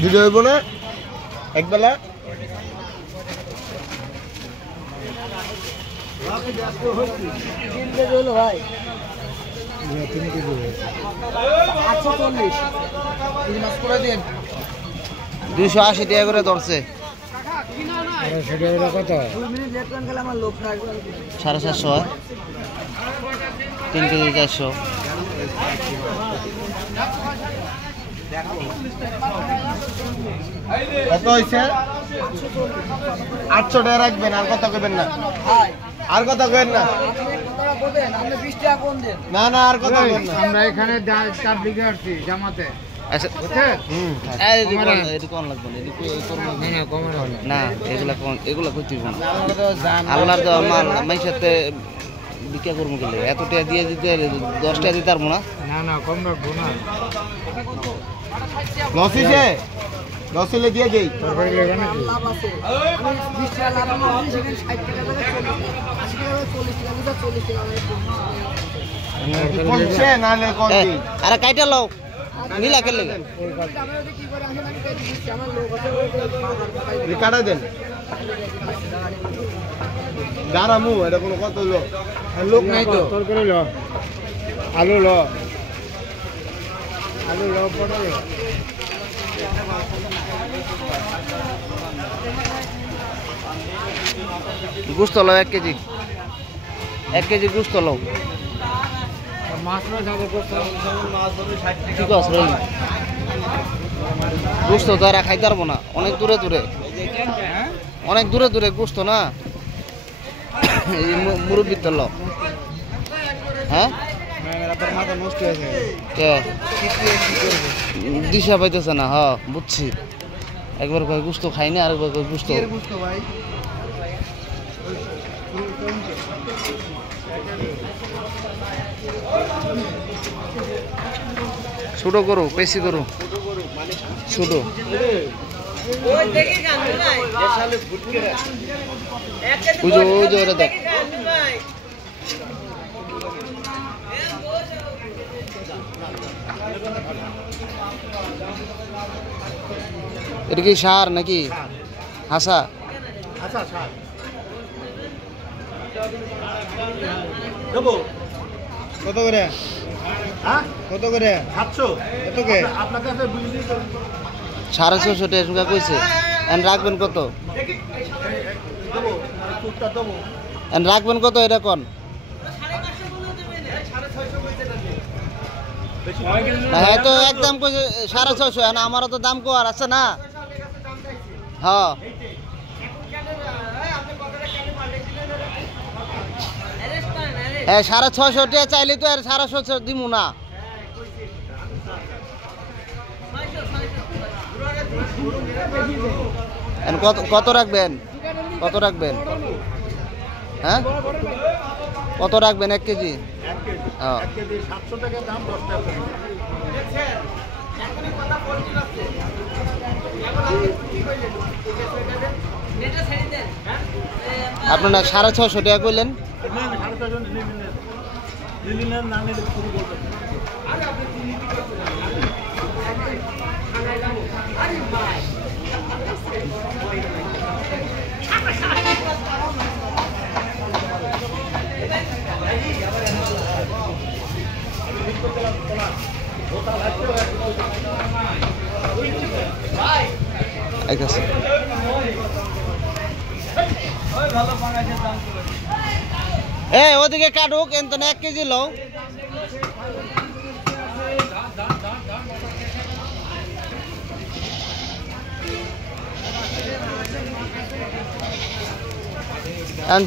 Video হইব না একবেলা ভাই 280 টাকা করে ধরছে। 450 3 কেজি 400। কত হয়েছে? 800 টাকা রাখবেন, আর কথা কইবেন না, আর কথা কইবেন না। না না আর কথা কইবেন না। আমরা এখানে তাবলীগে আসছি জামাতে। আচ্ছা না এগুলা করতে না, আল্লাহর দেওয়া মাল আমার সাথে বিক্রি করবো গেলে এত টাকা দিয়ে দিতে 10 টাকা দিতে পারবো না। না না কম রাখবো না, লস হইছে, লস হইলে দিয়ে দেই। আরে কাইটা লও নীলা কে লেগে কাটা দেন গারামু, এটা কোনো কত লোক নাই তো। তরকারি ল, আলু ল, আলু ল, পটল ল। গোস্ত লও 1 কেজি, 1 কেজি গোস্ত লও। মাছ না যাবে গোস্ত, ঠিক আছে রইল। গোস্ত তো আর খাইতে পারবো না, অনেক দূরে দূরে, অনেক দূরে দূরে গোস্ত না। এই মুরব্বির তো লও। হ্যাঁ দিশা পাইতেছে না। হ্যাঁ বুঝছি, একবার কয় গোস্ত খাই না, আরেকবার কয় গোস্ত। ছোট করো, বেশি করো, ছোট। ওই যে ওরা দেখ, এটা কি সার নাকি হাসা? কত করে? কত করে? 700। কত কে? আপনার কাছে 650 টাকা কইছে। এন রাখবেন কত? এন রাখবেন কত এটা কোন? হ্যাঁ তো একদম কইছে 650। এন আমারও তো দাম কর আছে না। হ্যাঁ হ্যাঁ 650 টাকা চাইলে তো আর 650 দিমু না। কত কত রাখবেন? কত রাখবেন? হ্যাঁ কত রাখবেন? 1 কেজি? হ্যাঁ 1 কেজি 700 টাকা দাম, 10 টাকা। আপনারা 650 টাকা কইলেন। ওদিকে কাটুক, এত 1 কেজি লও।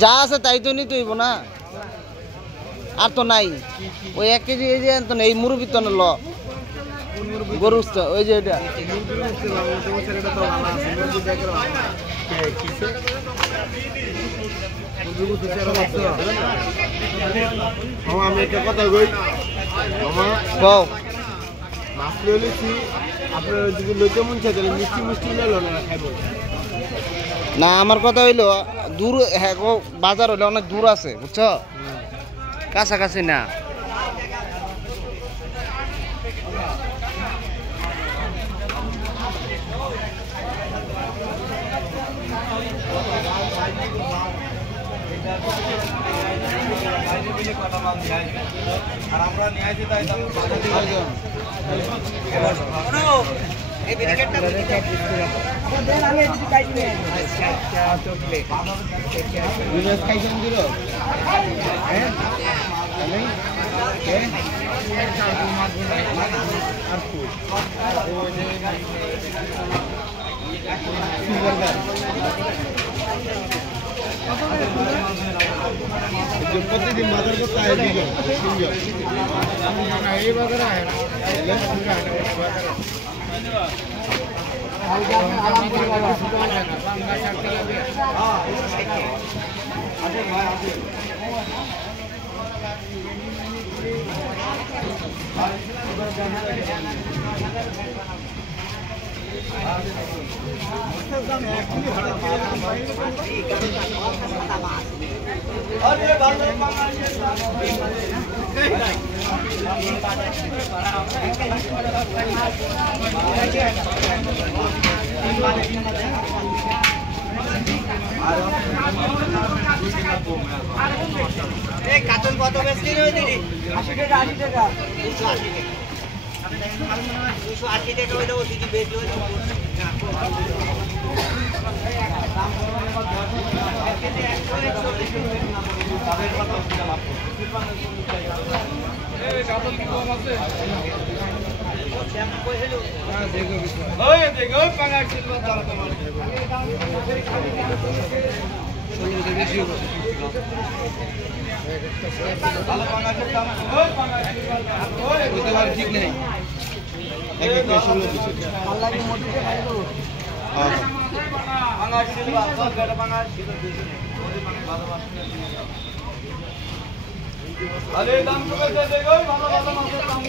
যা আছে তাই তো নিতে হইব না, আর তো নাই। ওই 1 কেজি এই যে এই মুরব্বি তো ল গরু, ওই যে এটা আমি একটা কথা কই, কও মাছ লইছি আপনার যদি লইতে মন চাই তাহলে মিষ্টি মিষ্টি লইল না খাইব না। আমার কথা হইলো দূর, হ্যাঁ বাজার হইলে অনেক দূর আছে বুঝছো, কাছাকাছি না। আর আমরা নিয়ে আসি তাই খাইছেন দিল প্রতিদিন বাজার করতে হয় এই বাজারে হয় না কাতল কত বেশি দিদি 80 টাকা 80 টাকা 280 টাকা হইলো দিদি বেশি হইলো ঠিক নেই দাম